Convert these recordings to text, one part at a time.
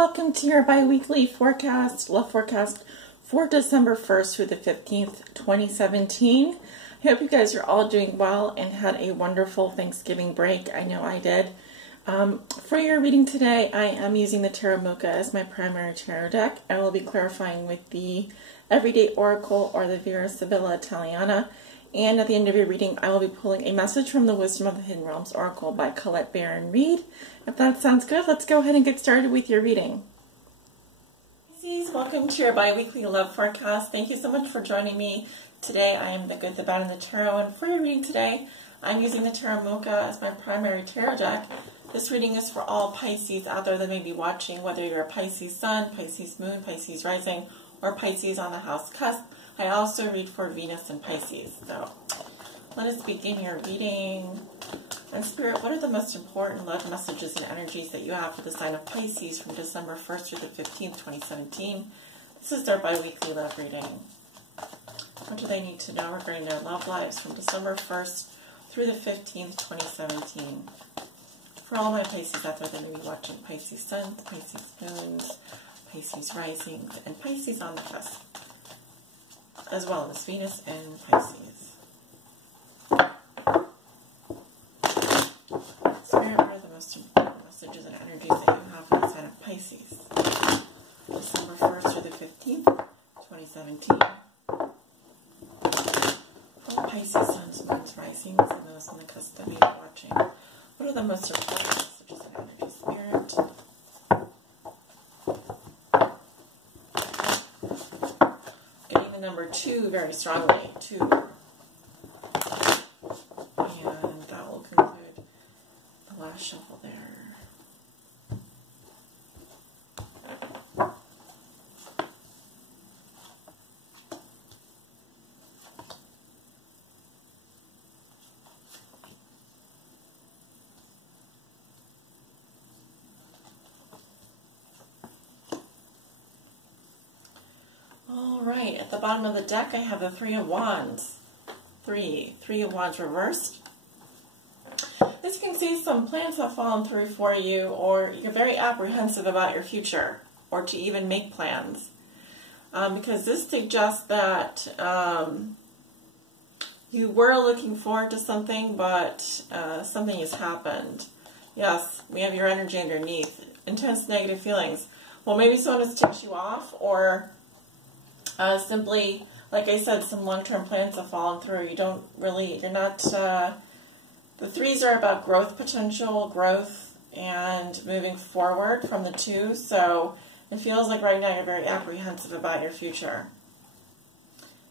welcome to your bi-weekly forecast, love forecast for December 1st through the 15th, 2017. I hope you guys are all doing well and had a wonderful Thanksgiving break. I know I did. For your reading today, I am using the Tarot Mocha as my primary tarot deck. I will be clarifying with the Everyday Oracle or the Vera Sibilla Italiana. And at the end of your reading, I will be pulling a message from the Wisdom of the Hidden Realms Oracle by Colette Baron Reed. If that sounds good, let's go ahead and get started with your reading. Pisces, welcome to your bi-weekly love forecast. Thank you so much for joining me. Today I am the good, the bad, and the tarot. And for your reading today, I'm using the Tarot Mocha as my primary tarot deck. This reading is for all Pisces out there that may be watching, whether you're a Pisces Sun, Pisces Moon, Pisces Rising, or Pisces on the House Cusp. I also read for Venus and Pisces. So let us begin your reading. And Spirit, what are the most important love messages and energies that you have for the sign of Pisces from December 1st through the 15th, 2017? This is their bi-weekly love reading. What do they need to know regarding their love lives from December 1st through the 15th, 2017? For all my Pisces out there that may be watching, Pisces Suns, Pisces Moons, Pisces Risings, and Pisces on the Cusp, as well as Venus and Pisces. Spirit, what are the most important messages and energies that you have for the sign of Pisces? December 1st through the 15th, 2017. For Pisces, Suns, Moons, Risings, and those on the cusp that may be watching, what are the most important messages and energies, Spirit? Number 2 very strongly, 2. And that will conclude the last shuffle there. Alright, at the bottom of the deck I have the Three of Wands. Three of Wands reversed. As you can see, some plans have fallen through for you, or you're very apprehensive about your future, or to even make plans. Because this suggests that you were looking forward to something, but something has happened. Yes, we have your energy underneath. Intense negative feelings. Well, maybe someone has ticked you off, or simply, like I said, some long-term plans have fallen through. You're not, the threes are about growth potential, growth, and moving forward from the 2. So it feels like right now you're very apprehensive about your future.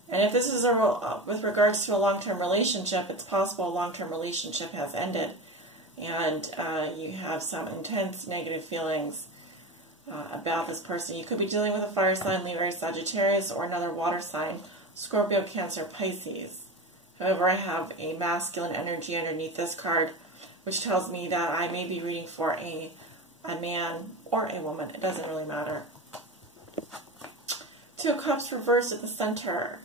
And if this is with regards to a long-term relationship, it's possible a long-term relationship has ended. And you have some intense negative feelings about this person. You could be dealing with a fire sign, Libra, Sagittarius, or another water sign, Scorpio, Cancer, Pisces. However, I have a masculine energy underneath this card, which tells me that I may be reading for a man or a woman. It doesn't really matter. 2 of Cups reversed at the center.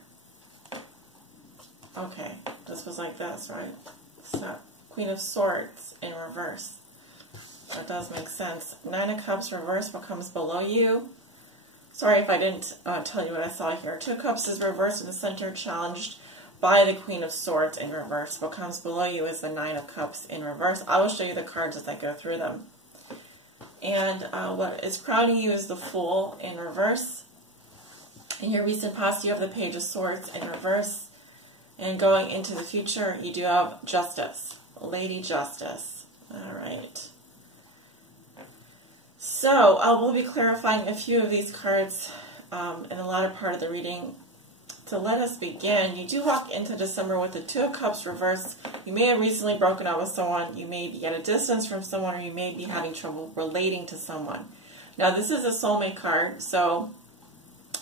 Okay, this was like this, right? So, Queen of Swords in reverse. That does make sense. 9 of Cups reversed. What comes below you? Sorry if I didn't tell you what I saw here. 2 of Cups is reversed in the center, challenged by the Queen of Swords in reverse. What comes below you is the 9 of Cups in reverse. I will show you the cards as I go through them. And what is crowning you is the Fool in reverse. In your recent past, you have the Page of Swords in reverse. And going into the future, you do have Justice. Lady Justice. All right. So, we'll be clarifying a few of these cards in the latter part of the reading. So let us begin. You do walk into December with the 2 of Cups reversed. You may have recently broken up with someone. You may be at a distance from someone, or you may be having trouble relating to someone. Now, this is a soulmate card, so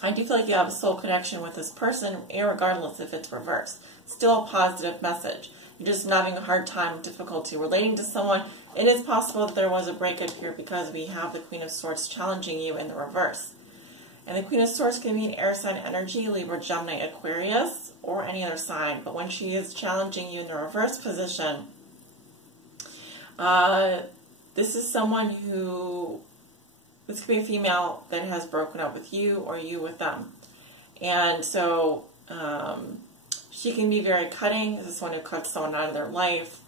I do feel like you have a soul connection with this person, irregardless if it's reversed. Still a positive message. You're just having a hard time, difficulty relating to someone. It is possible that there was a breakup here because we have the Queen of Swords challenging you in the reverse. And the Queen of Swords can be an air sign energy, Libra, Gemini, Aquarius, or any other sign. But when she is challenging you in the reverse position, this is someone who this could be a female that has broken up with you or you with them. And so she can be very cutting. This is someone who cuts someone out of their life.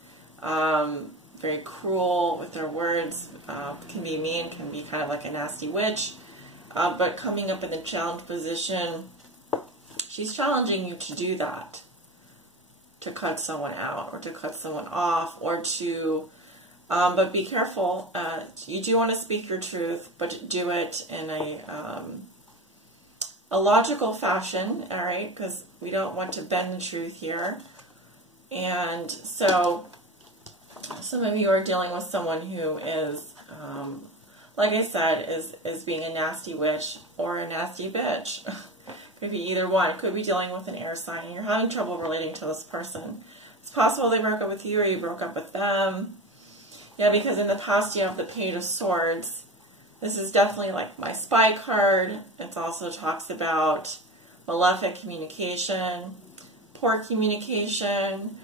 Very cruel with their words. Can be mean, can be kind of like a nasty witch. But coming up in the challenge position, she's challenging you to do that. To cut someone out or to cut someone off or to... but be careful. You do want to speak your truth, but do it in a logical fashion, all right? Because we don't want to bend the truth here. And so some of you are dealing with someone who is, like I said, is being a nasty witch or a nasty bitch. Could be either one. Could be dealing with an air sign and you're having trouble relating to this person. It's possible they broke up with you or you broke up with them. Yeah, because in the past you have the Page of Swords. This is definitely like my spy card. It also talks about malefic communication, poor communication,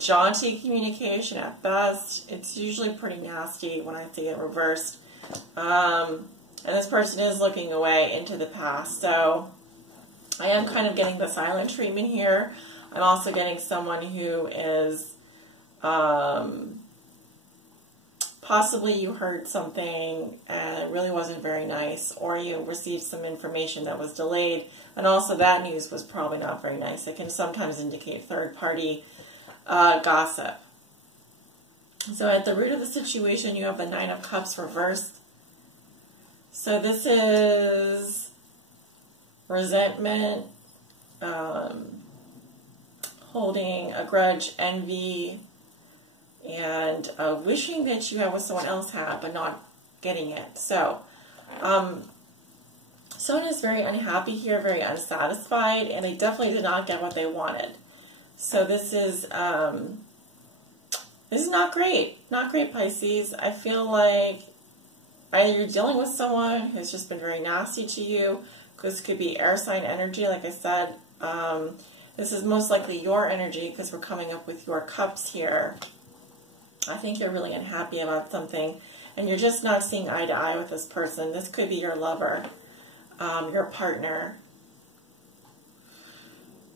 jaunty communication at best. It's usually pretty nasty when I see it reversed. And this person is looking away into the past. So I am kind of getting the silent treatment here. I'm also getting someone who is... possibly you heard something and it really wasn't very nice, or you received some information that was delayed, and also that news was probably not very nice. It can sometimes indicate third-party gossip. So at the root of the situation, you have the Nine of Cups reversed. So this is resentment, holding a grudge, envy, and wishing that you had what someone else had, but not getting it. So, someone is very unhappy here, very unsatisfied, and they definitely did not get what they wanted. So this is not great. Not great, Pisces. I feel like either you're dealing with someone who's just been very nasty to you, because it could be air sign energy, like I said. This is most likely your energy, because we're coming up with your cups here. I think you're really unhappy about something, and you're just not seeing eye to eye with this person. This could be your lover, your partner.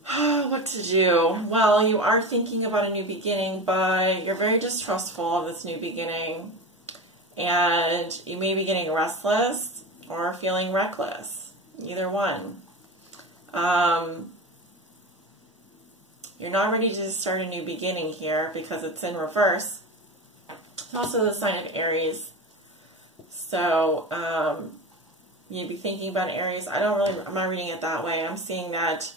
What to do? Well, you are thinking about a new beginning, but you're very distrustful of this new beginning, and you may be getting restless or feeling reckless. Either one. You're not ready to start a new beginning here because it's in reverse. It's also the sign of Aries. So, you'd be thinking about Aries. I'm not reading it that way. I'm seeing that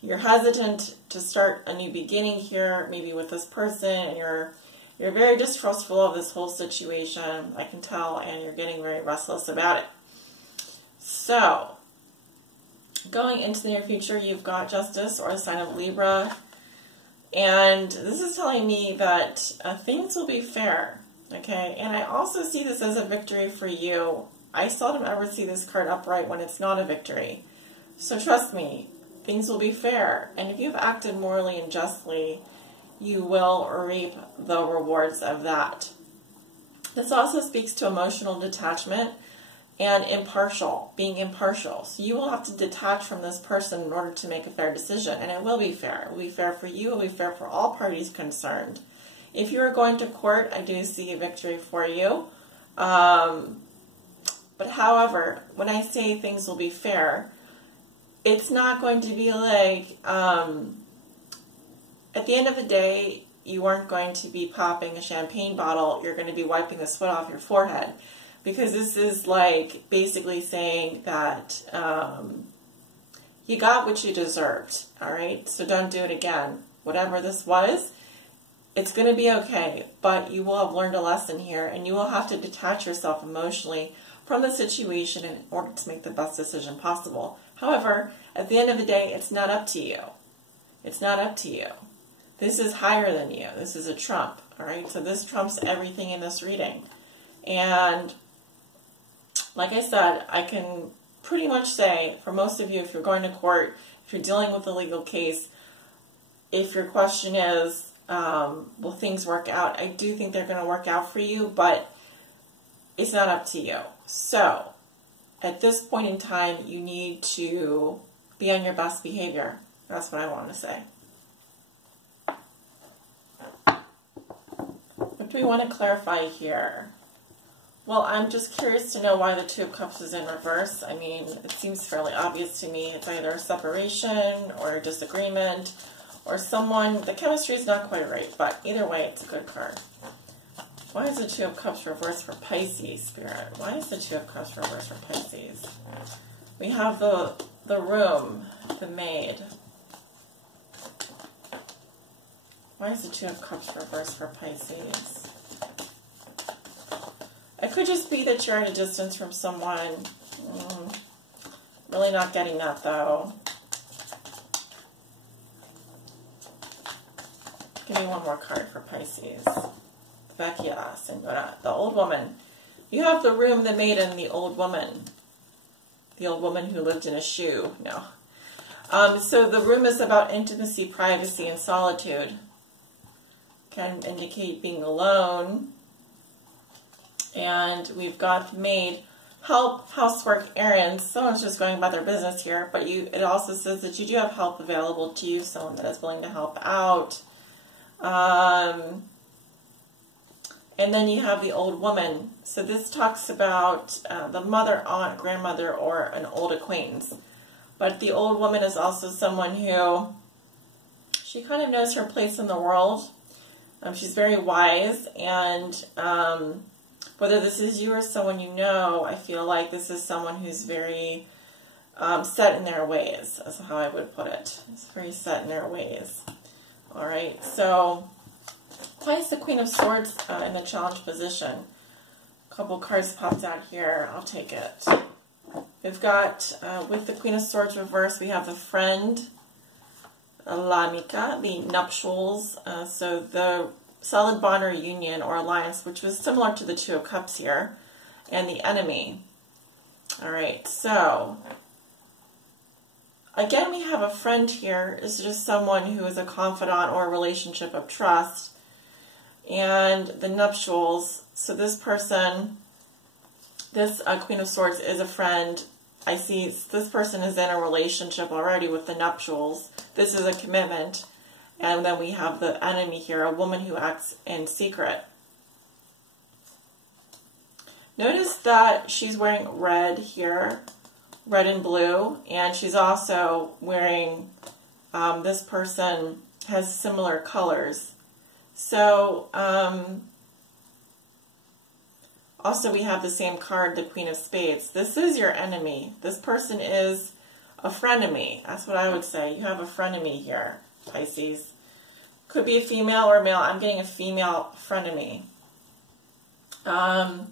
you're hesitant to start a new beginning here, maybe with this person, and you're very distrustful of this whole situation, I can tell, and you're getting very restless about it. So, going into the near future, you've got Justice, or a sign of Libra. And this is telling me that things will be fair, okay? And I also see this as a victory for you. I seldom ever see this card upright when it's not a victory. So trust me, things will be fair. And if you've acted morally and justly, you will reap the rewards of that. This also speaks to emotional detachment and being impartial. So you will have to detach from this person in order to make a fair decision, and it will be fair. It will be fair for you, it will be fair for all parties concerned. If you are going to court, I do see a victory for you. But however, when I say things will be fair, it's not going to be like, at the end of the day, you aren't going to be popping a champagne bottle, you're going to be wiping the sweat off your forehead. Because this is like basically saying that you got what you deserved, all right? So don't do it again. Whatever this was, it's going to be okay, but you will have learned a lesson here, and you will have to detach yourself emotionally from the situation in order to make the best decision possible. However, at the end of the day, it's not up to you. It's not up to you. This is higher than you. This is a trump, all right? So this trumps everything in this reading. And like I said, I can pretty much say, for most of you, if you're going to court, if you're dealing with a legal case, if your question is, will things work out? I do think they're going to work out for you, but it's not up to you. So, at this point in time, you need to be on your best behavior. That's what I want to say. What do we want to clarify here? Well, I'm just curious to know why the Two of Cups is in reverse. I mean, it seems fairly obvious to me. It's either a separation or a disagreement or someone, the chemistry is not quite right, but either way, it's a good card. Why is the Two of Cups reversed for Pisces, Spirit? Why is the Two of Cups reversed for Pisces? We have the room, the maid. Why is the Two of Cups reversed for Pisces? It could just be that you're at a distance from someone. Really not getting that, though. Give me one more card for Pisces. Vecchia, Senora, the old woman. You have the room, the maid, and the old woman. The old woman who lived in a shoe. No. So the room is about intimacy, privacy, and solitude. Can indicate being alone. And we've got maid, help, housework, errands. Someone's just going about their business here, but it also says that you do have help available to you, someone that is willing to help out. And then you have the old woman. So this talks about the mother, aunt, grandmother, or an old acquaintance. But the old woman is also someone who, she kind of knows her place in the world. She's very wise, and whether this is you or someone you know, I feel like this is someone who's very set in their ways. That's how I would put it. It's very set in their ways. All right, so why is the Queen of Swords in the challenge position? A couple cards popped out here. I'll take it. We've got, with the Queen of Swords reversed, we have the friend, l'amica, the nuptials, so the solid bond or union or alliance, which was similar to the Two of Cups here, and the enemy. All right, so again, we have a friend here. It's just someone who is a confidant or a relationship of trust. And the nuptials, so this person, this Queen of Swords is a friend. I see this person is in a relationship already with the nuptials. This is a commitment. And then we have the enemy here, a woman who acts in secret. Notice that she's wearing red here, red and blue, and she's also wearing, this person has similar colors. So, also we have the same card, the Queen of Spades. This is your enemy. This person is a frenemy. That's what I would say. You have a frenemy here, Pisces. Could be a female or a male. I'm getting a female frenemy. I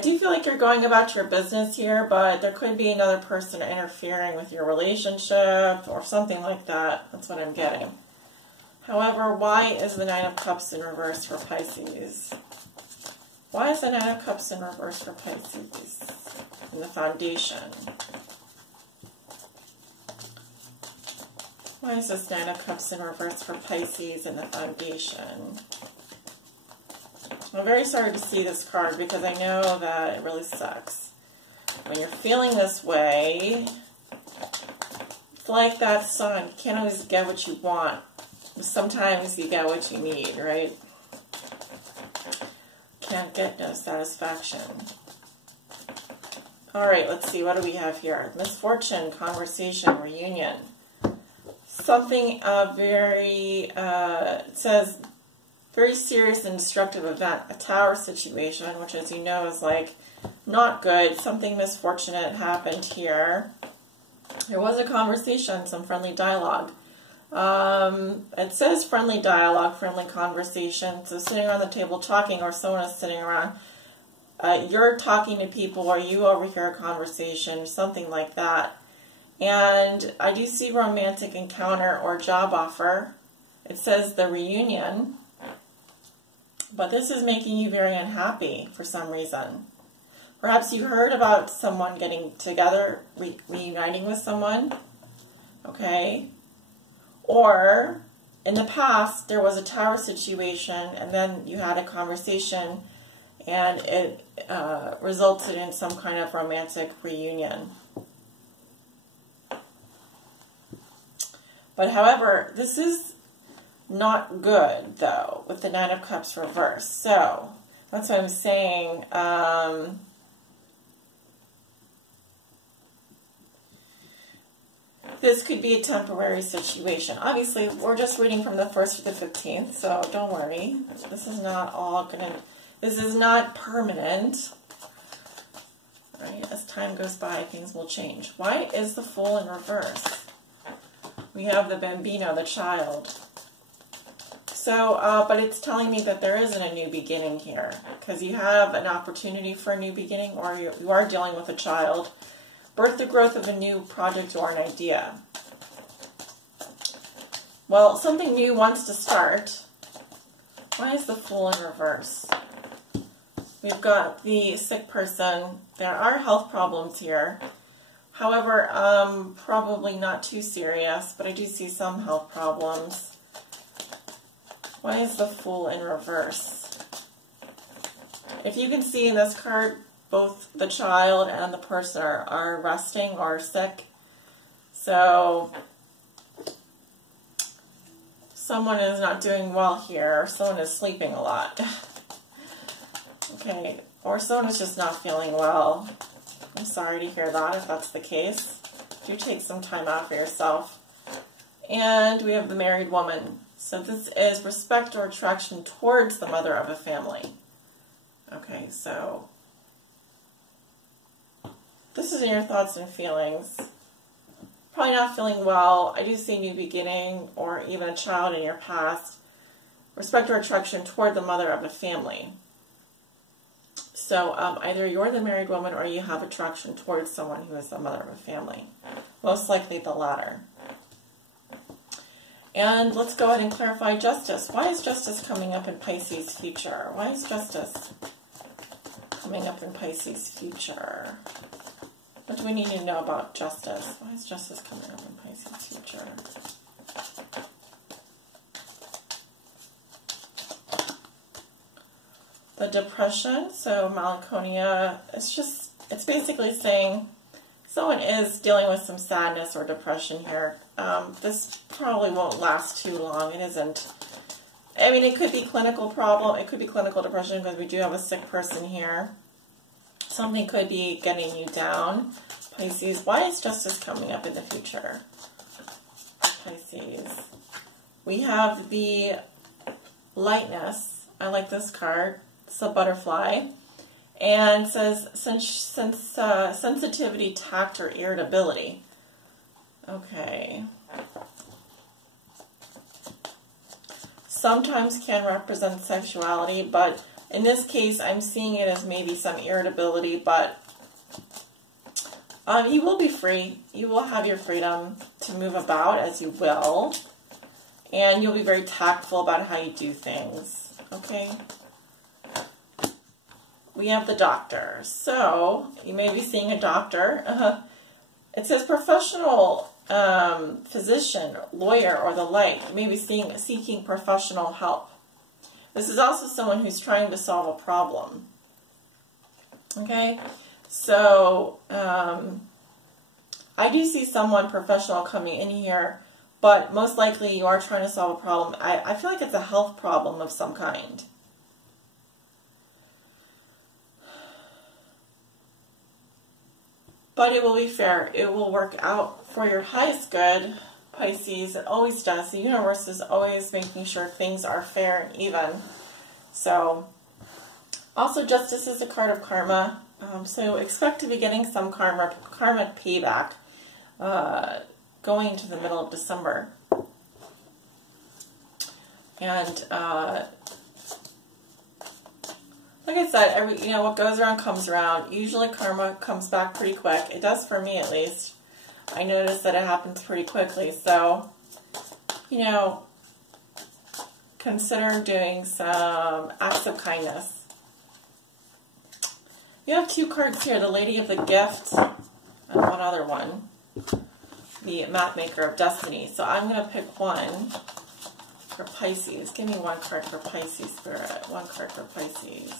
do feel like you're going about your business here, but there could be another person interfering with your relationship or something like that. That's what I'm getting. However, why is the Nine of Cups in reverse for Pisces? Why is the Nine of Cups in reverse for Pisces in the foundation? Why is this Nine of Cups in reverse for Pisces in the foundation? I'm very sorry to see this card because I know that it really sucks. When you're feeling this way, it's like that song, you can't always get what you want. Sometimes you get what you need, right? Can't get no satisfaction. All right, let's see. What do we have here? Misfortune, conversation, reunion. Something very, it says, very serious and destructive event. A tower situation, which as you know is like not good. Something misfortunate happened here. There was a conversation, some friendly dialogue. It says friendly dialogue, friendly conversation. So sitting around the table talking, or someone is sitting around, you're talking to people, or you overhear a conversation, something like that. And I do see romantic encounter or job offer. It says the reunion, but this is making you very unhappy for some reason. Perhaps you heard about someone getting together, reuniting with someone, okay? Or in the past, there was a tower situation, and then you had a conversation, and it resulted in some kind of romantic reunion. But however, this is not good, though, with the Nine of Cups reversed. So that's what I'm saying. This could be a temporary situation. Obviously, we're just reading from the 1st to the 15th, so don't worry. This is not all gonna, this is not permanent. Right? As time goes by, things will change. Why is the Fool in reverse? We have the Bambino, the child. So, but it's telling me that there isn't a new beginning here, because you have an opportunity for a new beginning, or you are dealing with a child. Birth the growth of a new project or an idea. Well, something new wants to start. Why is the Fool in reverse? We've got the sick person. There are health problems here. However, probably not too serious, but I do see some health problems. Why is the Fool in reverse? If you can see in this card, both the child and the person are resting or sick. So someone is not doing well here, or someone is sleeping a lot. Okay, or someone is just not feeling well. I'm sorry to hear that if that's the case. Do take some time out for yourself. And we have the married woman. So this is respect or attraction towards the mother of a family. Okay, so this is in your thoughts and feelings. Probably not feeling well. I do see new beginning or even a child in your past. Respect or attraction toward the mother of a family. So either you're the married woman or you have attraction towards someone who is the mother of a family. Most likely the latter. And let's go ahead and clarify justice. Why is justice coming up in Pisces future? Why is justice coming up in Pisces future? What do we need to know about justice? Why is justice coming up in Pisces future? The depression, so melancholia, it's basically saying someone is dealing with some sadness or depression here. This probably won't last too long. It isn't. I mean, it could be clinical problem. It could be clinical depression because we do have a sick person here. Something could be getting you down. Pisces, why is justice coming up in the future? Pisces. We have the lightness. I like this card. It's a butterfly. And it says sensitivity, tact, or irritability. Okay. Sometimes can represent sexuality, but in this case, I'm seeing it as maybe some irritability, but you will be free. You will have your freedom to move about as you will, and you'll be very tactful about how you do things, okay? We have the doctor. So, you may be seeing a doctor. It says professional physician, lawyer, or the like. You may be seeking professional help. This is also someone who's trying to solve a problem. Okay? So, I do see someone professional coming in here, but most likely you are trying to solve a problem. I feel like it's a health problem of some kind. But it will be fair. It will work out for your highest good, Pisces. It always does. The universe is always making sure things are fair and even. So, also justice is a card of karma. So expect to be getting some karma payback going into the middle of December. And like I said, what goes around comes around. Usually karma comes back pretty quick. It does for me, at least. I notice that it happens pretty quickly. So, consider doing some acts of kindness. You have two cards here. The Lady of the Gift and one other one. The Mapmaker of Destiny. So I'm going to pick one for Pisces. Give me one card for Pisces, Spirit. One card for Pisces.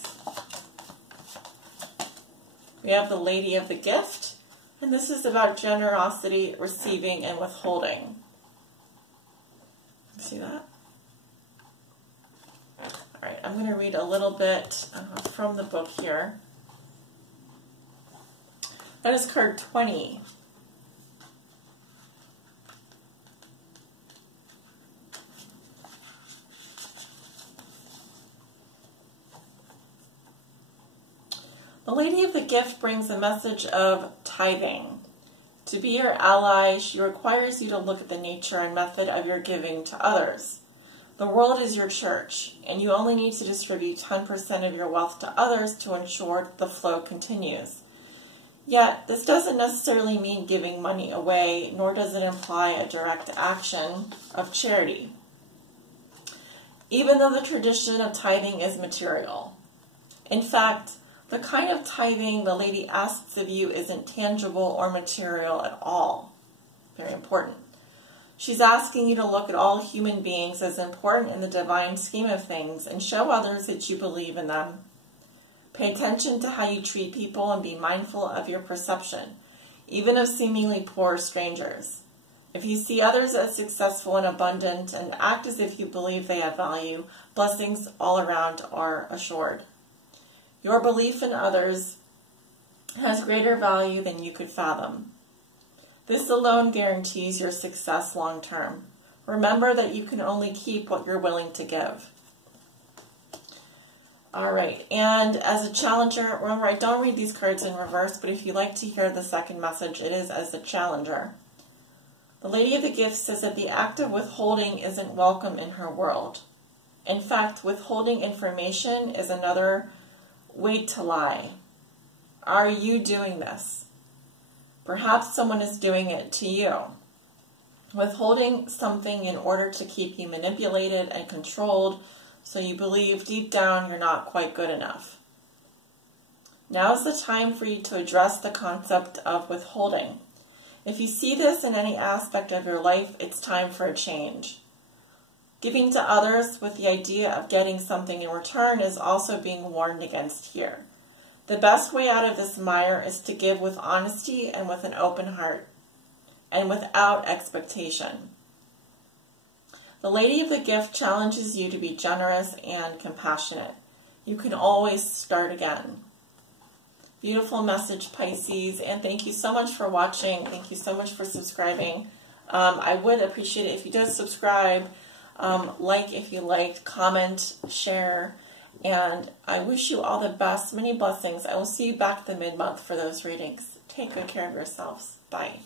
We have the Lady of the Gift, and this is about generosity, receiving, and withholding. See that? All right, I'm going to read a little bit from the book here. That is card 20. The Lady of the Gift brings a message of tithing. To be your ally, she requires you to look at the nature and method of your giving to others. The world is your church, and you only need to distribute 10% of your wealth to others to ensure the flow continues. Yet, this doesn't necessarily mean giving money away, nor does it imply a direct action of charity. Even though the tradition of tithing is material. In fact, the kind of tithing the lady asks of you isn't tangible or material at all. Very important. She's asking you to look at all human beings as important in the divine scheme of things and show others that you believe in them. Pay attention to how you treat people and be mindful of your perception, even of seemingly poor strangers. If you see others as successful and abundant and act as if you believe they have value, blessings all around are assured. Your belief in others has greater value than you could fathom. This alone guarantees your success long term. Remember that you can only keep what you're willing to give. All right, and as a challenger, remember I don't read these cards in reverse, but if you like to hear the second message, it is as a challenger. The Lady of the Gift says that the act of withholding isn't welcome in her world. In fact, withholding information is another way to lie. Are you doing this? Perhaps someone is doing it to you. Withholding something in order to keep you manipulated and controlled so you believe deep down you're not quite good enough. Now is the time for you to address the concept of withholding. If you see this in any aspect of your life, it's time for a change. Giving to others with the idea of getting something in return is also being warned against here. The best way out of this mire is to give with honesty and with an open heart, and without expectation. The Lady of the Gift challenges you to be generous and compassionate. You can always start again. Beautiful message, Pisces, and thank you so much for watching. Thank you so much for subscribing. I would appreciate it if you did subscribe, like if you liked, comment, share, and I wish you all the best, many blessings. I will see you back at the mid-month for those readings. Take good care of yourselves. Bye.